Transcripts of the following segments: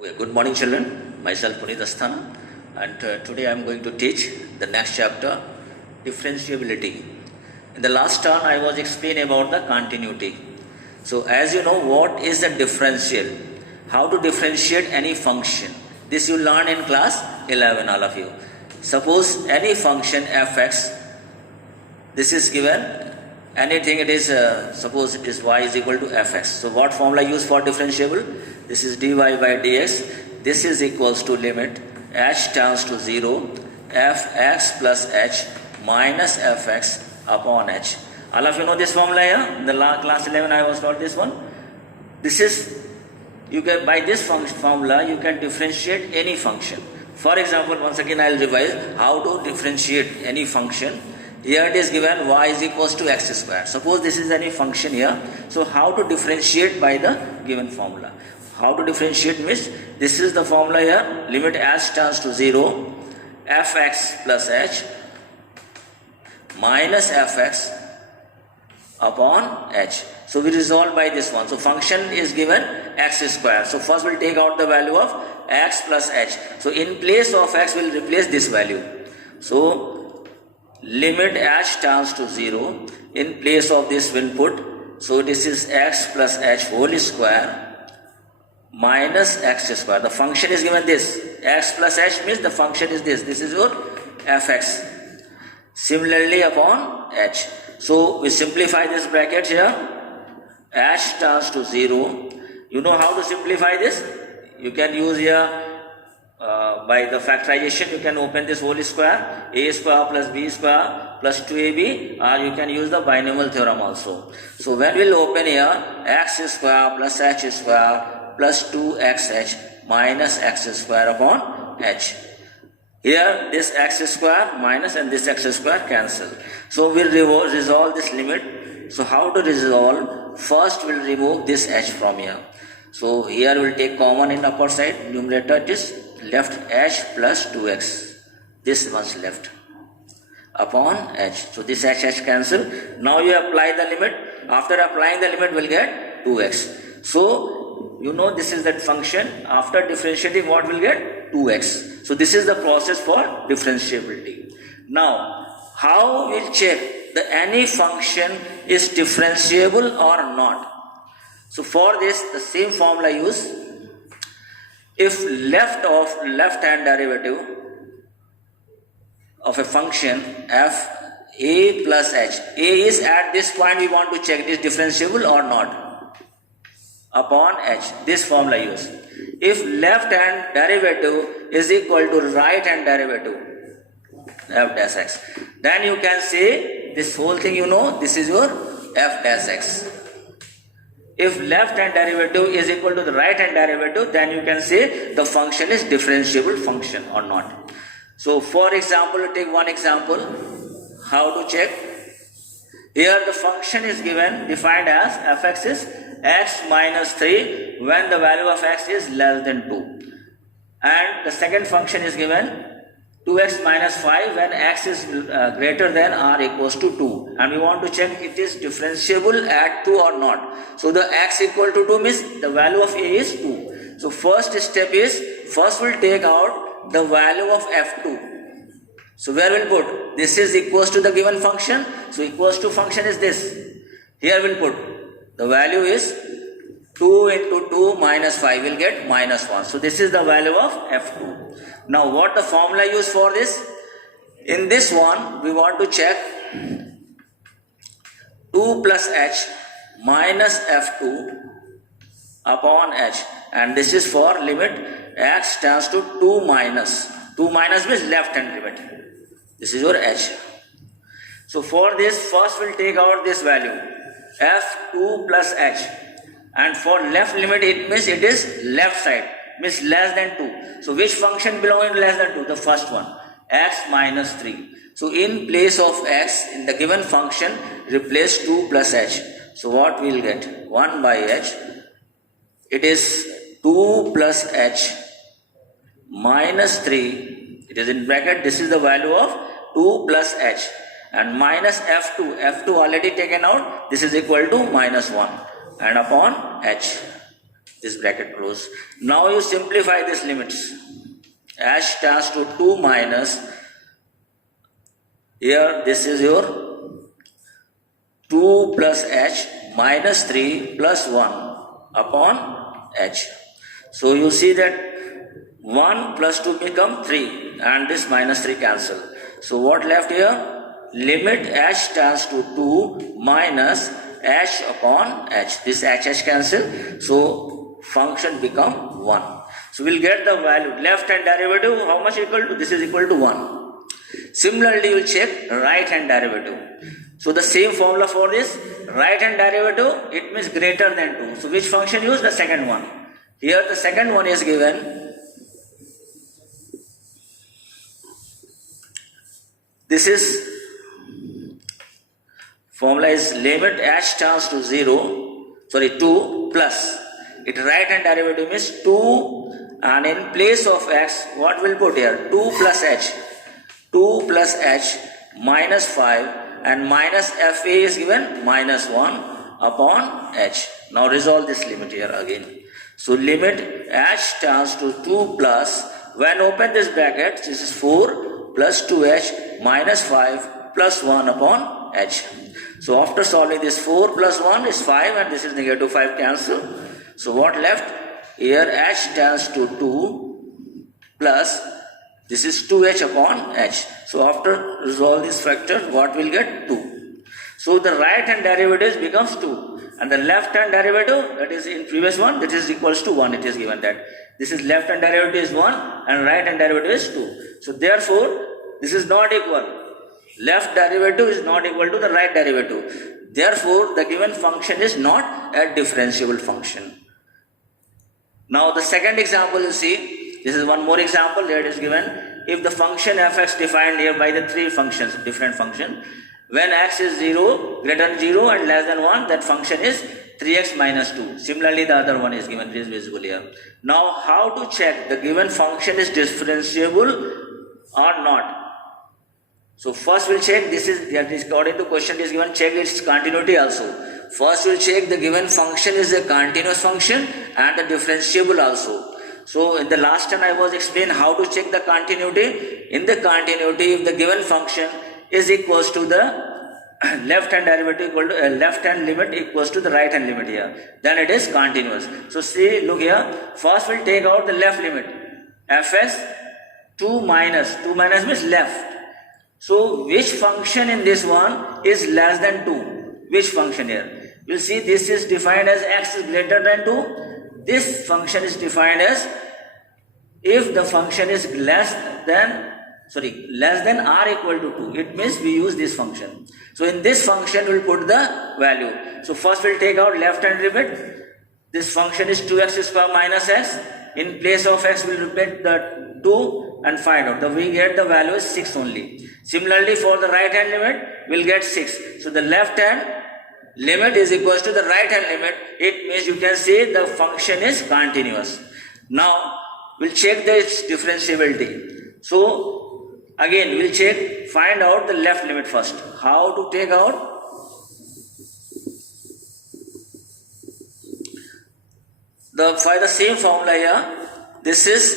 Okay, good morning children, myself Puneet Asthana, and today I am going to teach the next chapter, differentiability. In the last turn I was explaining about the continuity. So as you know, what is the differential? How to differentiate any function? This you learn in class 11, all of you. Suppose any function fx, this is given, anything it is, suppose it is y is equal to fx. So what formula use for differentiable? This is dy by dx. This is equals to limit h tends to 0 fx plus h minus fx upon h. All of you know this formula here? In the class 11 I was taught this one. This is, you can, by this formula you can differentiate any function. For example, once again I will revise how to differentiate any function. Here it is given y is equals to x square. Suppose this is any function here. So how to differentiate by the given formula? How to differentiate means, this is the formula here, limit h tends to 0 fx plus h minus fx upon h. So we resolve by this one. So function is given x square. So first we'll take out the value of x plus h. So in place of x we'll replace this value. So limit h tends to 0, in place of this we'll put, so this is x plus h whole square minus x square. The function is given this, x plus h means the function is this is your fx. Similarly upon h. So we simplify this bracket here, h tends to 0. You know how to simplify this? You can use here by the factorization, you can open this whole square, a square plus b square plus 2ab, or you can use the binomial theorem also. So when we'll open here, x square plus h square plus 2xh minus x square upon h. Here this x square minus and this x square cancel. So we'll resolve this limit. So how to resolve? First we'll remove this h from here. So here we'll take common in upper side, numerator it is left h plus 2x. This one's left upon h. So this h cancel. Now you apply the limit. After applying the limit we'll get 2x. So you know this is that function. After differentiating, what will get? 2x. So this is the process for differentiability. Now how we'll check that any function is differentiable or not? So for this the same formula use. If left hand derivative of a function f a plus h, a is at this point, we want to check it is differentiable or not, upon h, this formula use. If left hand derivative is equal to right hand derivative f dash x, then you can say this whole thing, you know, this is your f dash x. If left hand derivative is equal to the right hand derivative, then you can say the function is differentiable function or not. So for example, take one example, how to check. Here the function is given, defined as fx is x minus 3 when the value of x is less than 2. And the second function is given 2x minus 5 when x is greater than or equals to 2. And we want to check it is differentiable at 2 or not. So the x equal to 2 means the value of a is 2. So first step is, first we'll take out the value of f2. So where we'll put? This is equals to the given function. So equals to function is this. Here we'll put the value is 2 into 2 minus 5 will get minus 1. So this is the value of f2. Now what the formula used for this? In this one we want to check 2 plus h minus f2 upon h, and this is for limit x tends to 2 minus. 2 minus means left hand limit. This is your h. So for this, first we'll take out this value f2 plus h, and for left limit it means it is left side, means less than 2. So which function belonging to less than 2? The first one, x minus 3. So in place of x in the given function, replace 2 plus h. So what we'll get? 1 by h. It is 2 plus h minus 3. It is in bracket. This is the value of 2 plus h. And minus f2. F2 already taken out. This is equal to minus 1. And upon h. this bracket close. Now you simplify these limits. H tends to 2 minus, here this is your 2 plus h minus 3 plus 1 upon h. So you see that 1 plus 2 become 3 and this minus 3 cancel. So what left here? Limit h tends to 2 minus h upon h. This h cancel. So function become 1. So we'll get the value. Left hand derivative, how much equal to? This is equal to 1. Similarly, you will check right hand derivative. So the same formula for this. Right hand derivative, it means greater than 2. So which function use? The second one. Here the second one is given. This is formula is limit h tends to 2 plus. It right hand derivative means 2 and in place of x what will put here? 2 plus h. 2 plus h minus 5 and minus fa is given minus 1 upon h. Now resolve this limit here again. So limit h tends to 2 plus, when open this bracket, this is 4 plus 2h minus 5 plus 1 upon h. So after solving this 4 plus 1 is 5 and this is negative 5 cancel. So what left? Here h tends to 2 plus, this is 2h upon h. So after resolve this factor, what will get? 2. So the right hand derivative becomes 2. And the left hand derivative, that is in previous one, that is equals to 1. It is given that. This is left hand derivative is 1 and right hand derivative is 2. So therefore, this is not equal. Left derivative is not equal to the right derivative. Therefore, the given function is not a differentiable function. Now the second example you see, this is one more example here it is given. If the function fx defined here by the three functions, different function, when x is 0, greater than 0 and less than 1, that function is 3x minus 2. Similarly, the other one is given, it is visible here. Now, how to check the given function is differentiable or not? So first we'll check, this is according to question is given, check its continuity also. First we'll check the given function is a continuous function and the differentiable also. So in the last time I was explaining how to check the continuity. In the continuity, if the given function is equals to the left hand derivative equal to left hand limit equals to the right hand limit here, then it is continuous. So see, look here, first we'll take out the left limit. fs 2 minus means left. So which function in this one is less than 2? Which function here? You'll see this is defined as x is greater than 2. This function is defined as if the function is less than or equal to 2. It means we use this function. So in this function we'll put the value. So first we'll take out left hand limit. This function is 2x square minus x. In place of x we'll repeat the 2 and find out. We get the value is 6 only. Similarly for the right hand limit we'll get 6. So the left hand limit is equals to the right hand limit. It means you can say the function is continuous. Now we'll check its differentiability. So again we'll check, find out the left limit first. How to take out? For the same formula here, this is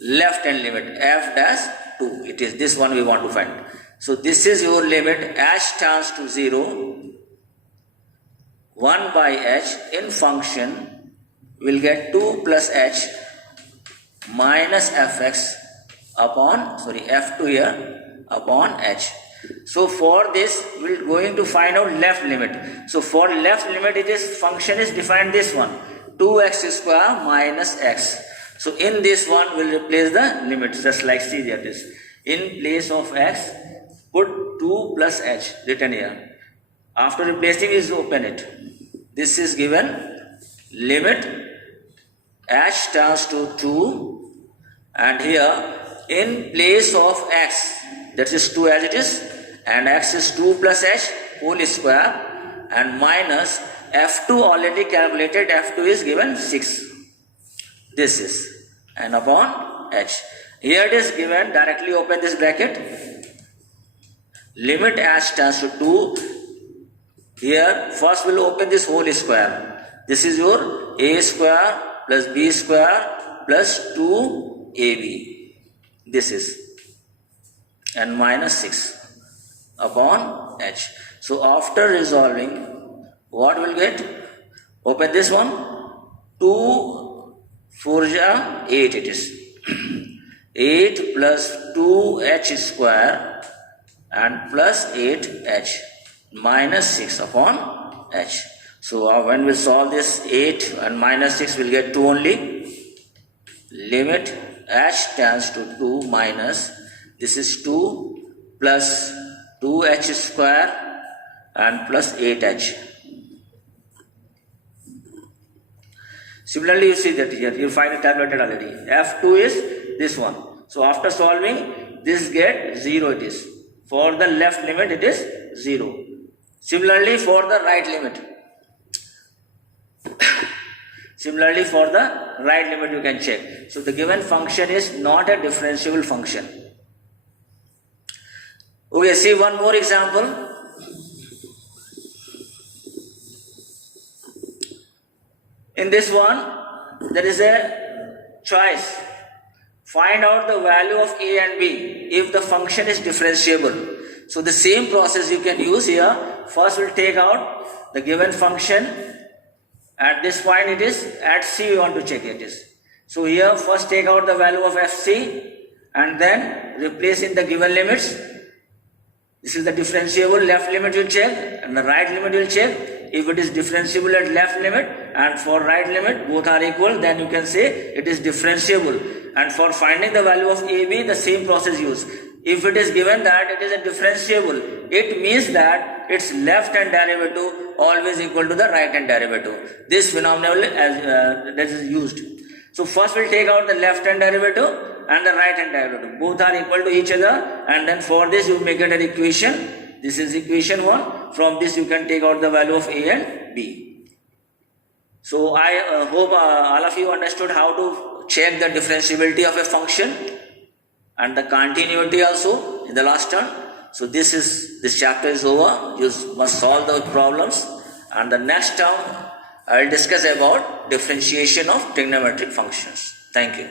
left hand limit f dash 2. It is this one we want to find. So this is your limit h tends to 0, 1 by h in function will get 2 plus h minus fx upon f2 here upon h. So for this we're going to find out left limit. So for left limit it is function is defined this one, 2x square minus x. So in this one we'll replace the limits, just like see there it is. In place of x put 2 plus h written here. After replacing is open it. This is given limit h tends to 2 and here in place of x, that is 2 as it is, and x is 2 plus h whole square and minus f2 already calculated, f2 is given 6. This is and upon h. Here it is given, directly open this bracket. Limit h tends to 2. Here first we'll open this whole square. This is your a square plus b square plus 2ab. This is and minus 6 upon h. So after resolving, what will get? Open this one. 2 4 ja 8 it is. 8 plus 2h square and plus 8h minus 6 upon h. So when we solve this, 8 and minus 6 will get 2 only. Limit h tends to 2 minus, this is 2 plus 2h square and plus 8h. Similarly, you see that here, you find it tabulated already. F2 is this one. So after solving, this get 0 it is. For the left limit, it is 0. Similarly, for the right limit. Similarly, for the right limit, you can check. So the given function is not a differentiable function. Okay, see one more example. In this one, there is a choice. Find out the value of a and b if the function is differentiable. So the same process you can use here. First we'll take out the given function. At this point it is at c we want to check it is. So here first take out the value of fc and then replace in the given limits. This is the differentiable, left limit will check and the right limit will check. If it is differentiable at left limit and for right limit both are equal, then you can say it is differentiable. And for finding the value of AB, the same process used. If it is given that it is a differentiable, it means that its left hand derivative always equal to the right hand derivative. This phenomenon that is used. So first we'll take out the left hand derivative and the right hand derivative. Both are equal to each other, and then for this you make it an equation. This is equation 1. From this you can take out the value of A and B. So I hope all of you understood how to check the differentiability of a function and the continuity also in the last term. So this chapter is over. You must solve the problems, and the next term I will discuss about differentiation of trigonometric functions. Thank you.